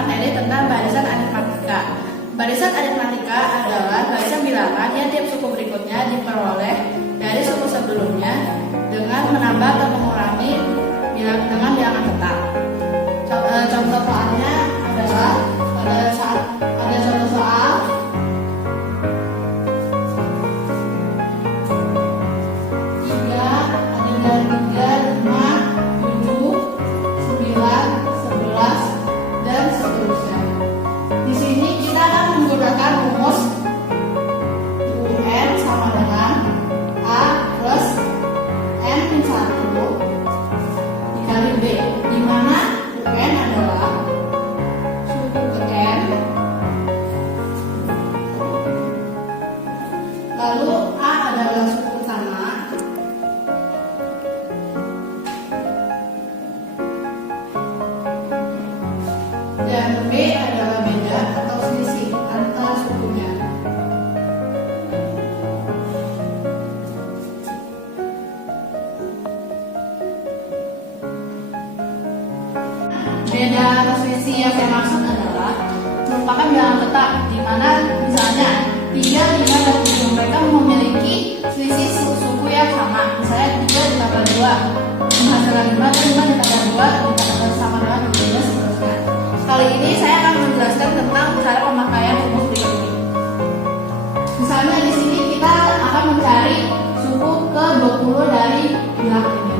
materi tentang barisan aritmatika. Barisan aritmatika adalah barisan bilangan yang tiap suku berikutnya diperoleh dari suku sebelumnya dengan menambah atau mengurangi dengan bilangan tetap. Contoh soalnya adalah pada saat ada contoh soal lalu A adalah suku pertama, dan B adalah beda atau selisih antar sukunya. Beda atau selisih yang saya maksud adalah merupakan bilangan tetap, di mana misalnya 3, 5, dan 7 mereka memiliki selisih suku yang sama. Misalnya 3 ditambah 2 menghasilkan 5, dan 5 ditambah 2 sama dengan 2 dan seterusnya. Kali ini saya akan menjelaskan tentang cara pemakaian rumus berikut ini. Misalnya di sini kita akan mencari suku ke-20 dari bilangan ini.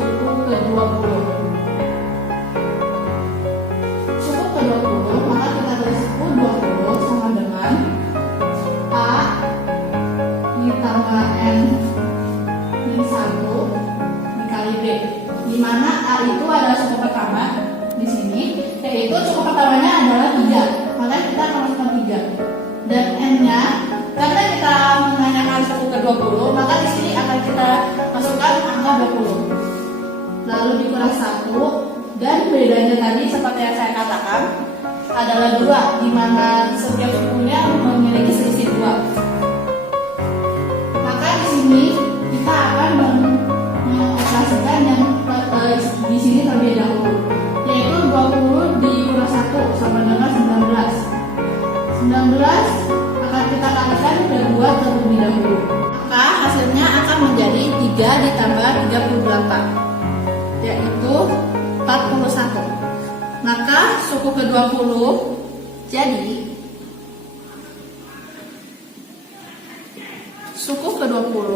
Suku ke-20. Suku ke-20, maka kita tulis suku 20 sama dengan A ditambah N min 1 dikali B, di mana A itu adalah suku pertama di sini, yaitu suku pertamanya adalah 3, maka kita akan masukkan 3, dan N-nya karena kita menanyakan suku ke-20, maka di sini akan kita masukkan angka 20, lalu dikuras 1, dan bedanya tadi seperti yang saya katakan adalah 2, di mana setiap sukunya memiliki selisih 2. Maka di sini kita akan mengoperasikan yang di sini terlebih dahulu, yaitu 20 dikuras 1 sama dengan 19. 19 akan kita kalikan ke 2 terlebih dahulu. Maka hasilnya akan menjadi 3 ditambah 38, yaitu 41. Maka suku ke-20 jadi suku ke-20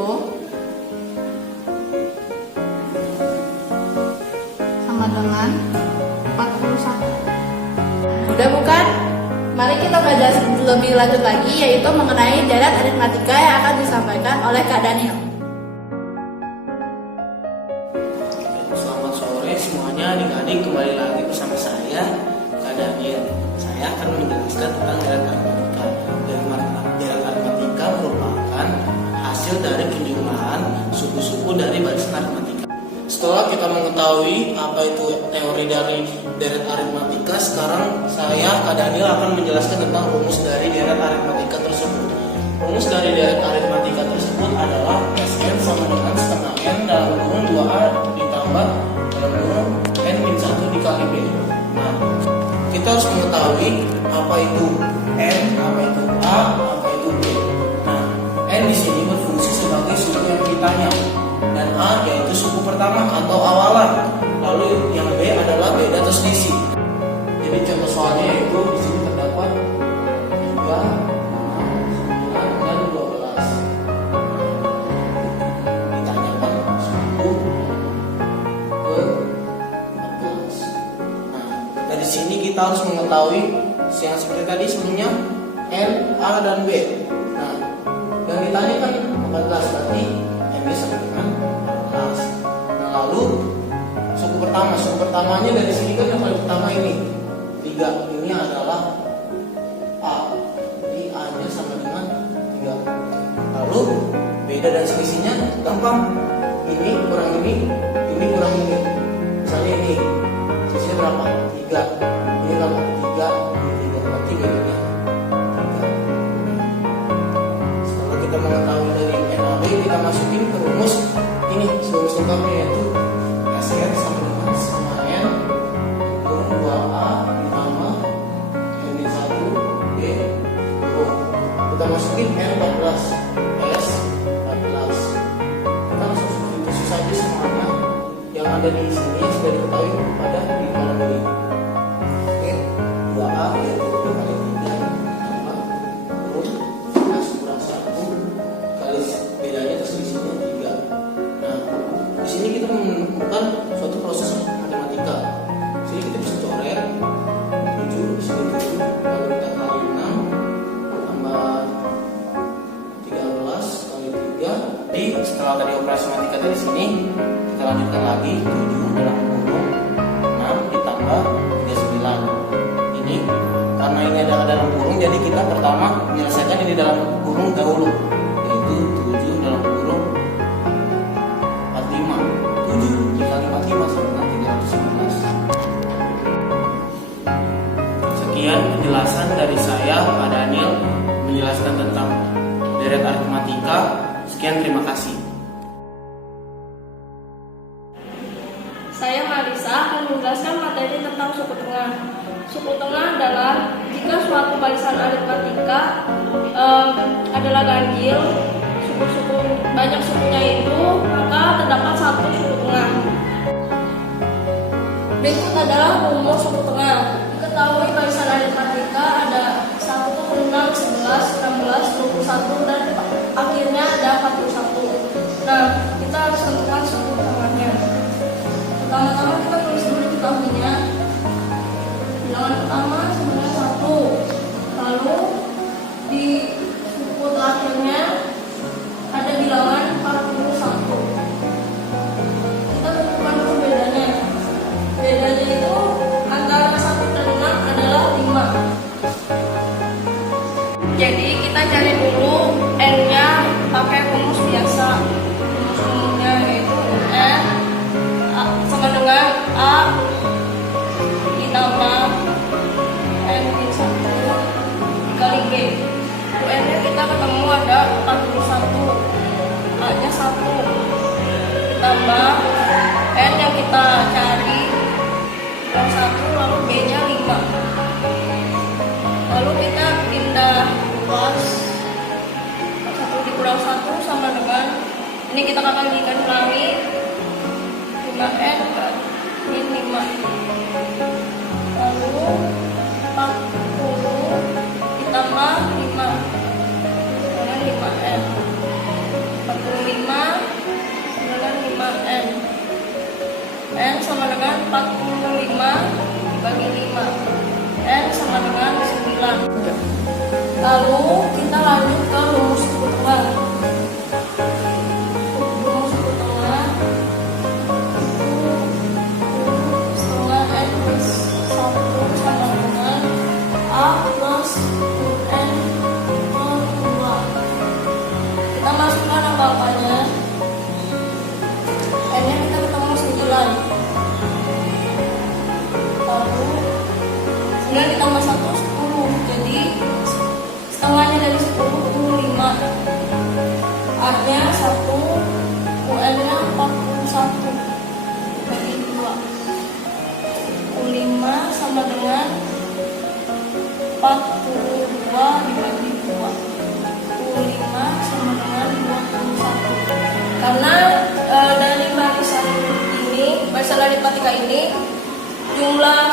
sama dengan 41. Mudah bukan? Mari kita belajar lebih lanjut lagi, yaitu mengenai deret aritmatika yang akan disampaikan oleh Kak Daniel. Selamat sore semuanya, adik-adik, kembali lagi bersama saya, Kak Daniel. Saya akan menjelaskan tentang deret aritmatika. Deret aritmatika merupakan hasil dari penjumlahan suku-suku dari barisan aritmatika. Setelah kita mengetahui apa itu teori dari deret aritmatika, sekarang saya, Kak Daniel, akan menjelaskan tentang rumus dari deret aritmatika tersebut. Rumus dari deret aritmatika tersebut adalah Sn sama dengan setengah N dalam kurung 2A ditambah dalam kurung N min 1 dikali B. Nah, kita harus mengetahui apa itu N, apa itu A, apa itu B. Nah, N di sini berfungsi sebagai suku yang ditanya, dan A yaitu suku pertama atau awalan. Lalu yang B adalah beda atau selisih. Jadi contoh soalnya yaitu di sini terdapat 3, 6, 9, dan 12. Ditanyakan suku ke-14. Nah, dari sini kita harus mengetahui yang seperti tadi sebelumnya N, A, dan B. Nah, yang ditanyakan 14 berarti MB sama dengan 14. Nah, lalu suku pertamanya dari sini kan yang paling pertama ini 3, ini adalah A, jadi A nya sama dengan 3. Lalu beda dan selisihnya gampang, ini kurang ini kurang ini. Misalnya ini selisihnya berapa? 3, ini berapa? 3, ini 3, berarti bedanya 3. Setelah kita mengetahui dari NAB, kita masukin ke rumus ini, rumus lengkapnya, yaitu Sn sama dengan sama N kurung 2A ditambah 7, lalu kita kali 6 tambah 13 kali 3. Jadi setelah tadi operasi matematika dari sini, kita lanjutkan lagi 7 dalam kurung 6 ditambah 39. Ini karena ini adalah dalam kurung, jadi kita pertama menyelesaikan ini dalam kurung dahulu, yaitu 7 dalam kurung 45. 7 dikali 45 sama dengan 315. Sekian penjelasan dari saya, Pak Daniel, menjelaskan tentang deret aritmatika. Sekian, terima kasih. Saya Marisa akan menjelaskan materi tentang suku tengah. Suku tengah adalah jika suatu barisan aritmatika adalah ganjil, banyak sukunya itu, maka terdapat satu suku tengah. Berikut adalah rumus suku tengah. Diketahui barisan aritmatika ada 1, 6, 11, 16, 21, dan akhirnya ada 41. Nah, kita harus tentukan suku tengahnya. Pertama-tama kita tulis dulu diketahuinya. Bilangan pertama sebenarnya 1. Lalu di suku terakhirnya ada bilangan 41. Kita tentukan dulu bedanya. Bedanya itu antara 1 dan 6 adalah 5. Jadi kita cari dulu N-nya pakai rumus biasa. Rumus umumnya yaitu N sama dengan A ditambah N min 1 dikali G. UN-nya kita ketemu ada 41, A-nya 1 ditambah N yang kita cari yang 1, lalu B-nya 5. Lalu kita pindah ruas, 1 dikurang 1 sama dengan, ini kita akan ulangi 5N min 5. Lalu 40 ditambah 5 dengan 5N. 45 dengan 5N. N sama dengan 45 dibagi 5. N sama dengan 9. Lalu kita lanjut ke rumus suku tengah. Rumus suku tengah setengah N plus 1 sama dengan A plus N plus 2. Kita masukkan apa-apanya. N-nya kita ketemu 9. Lalu 9 ditambah 1 10. Jadi setengahnya dari 10 25. A-nya 1, UN-nya 41 bagi 2. 25 sama dengan 42 dibagi 2. 25 sama dengan 21. Karena dari barisan ini, barisan aritmatika ini, jumlah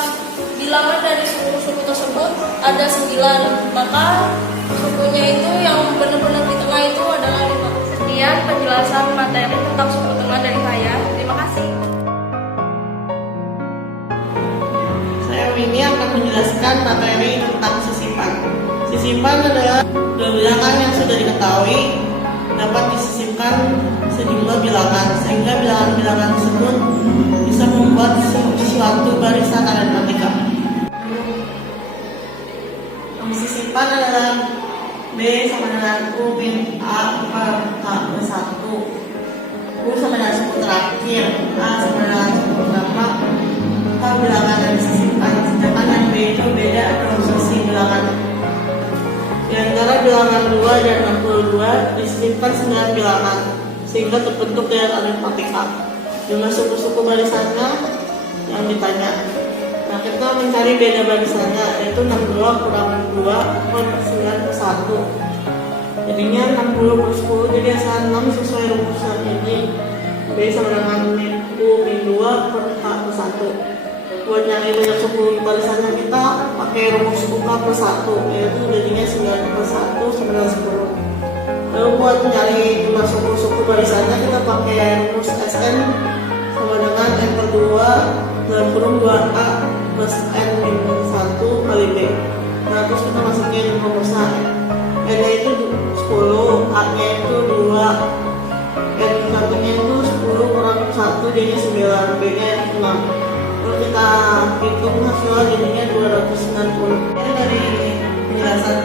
bilangan dari suku-suku tersebut ada 9, maka sukunya itu yang benar-benar di tengah itu adalah 5. Sekian penjelasan materi tentang suku tengah dari saya. Terima kasih. Saya Winnie akan menjelaskan materi tentang sisipan. Sisipan adalah bilangan yang sudah diketahui dapat disisipkan sejumlah bilangan, sehingga bilangan-bilangan tersebut bisa membuat suatu barisan aritmatika. Sisipan adalah B sama dengan U min A per K plus 1. U sama dengan suku terakhir, A sama dengan suku pertama. K bilangan yang disisipkan, sedangkan yang B itu beda posisi bilangan. Di antara bilangan 2 dan 62 disisipkan 9 bilangan, sehingga terbentuk deret aritmatika. Jumlah suku-suku barisannya yang ditanya. Nah, kita mencari beda barisannya, yaitu 62 kurangan 2 per 9 per 1. Jadinya 60 per 10, jadi asal 6 sesuai rumusan ini. B sama dengan U min 2 per K per 1. Buat nyari banyak suku barisannya kita pakai rumus suku K per 1, yaitu jadinya 9 per 1 sama dengan 10. Lalu buat mencari jumlah suku-suku barisannya kita pakai rumus SN sama dengan N per 2 dalam kurung 2A plus N min 1 kali B. terus kita masukin rumusnya. N-nya itu 10, A-nya itu 2, N1-nya itu 10 kurang 1 jadi 9, B-nya 6. Terus kita hitung hasilnya jadinya 290. Ini dari penjelasan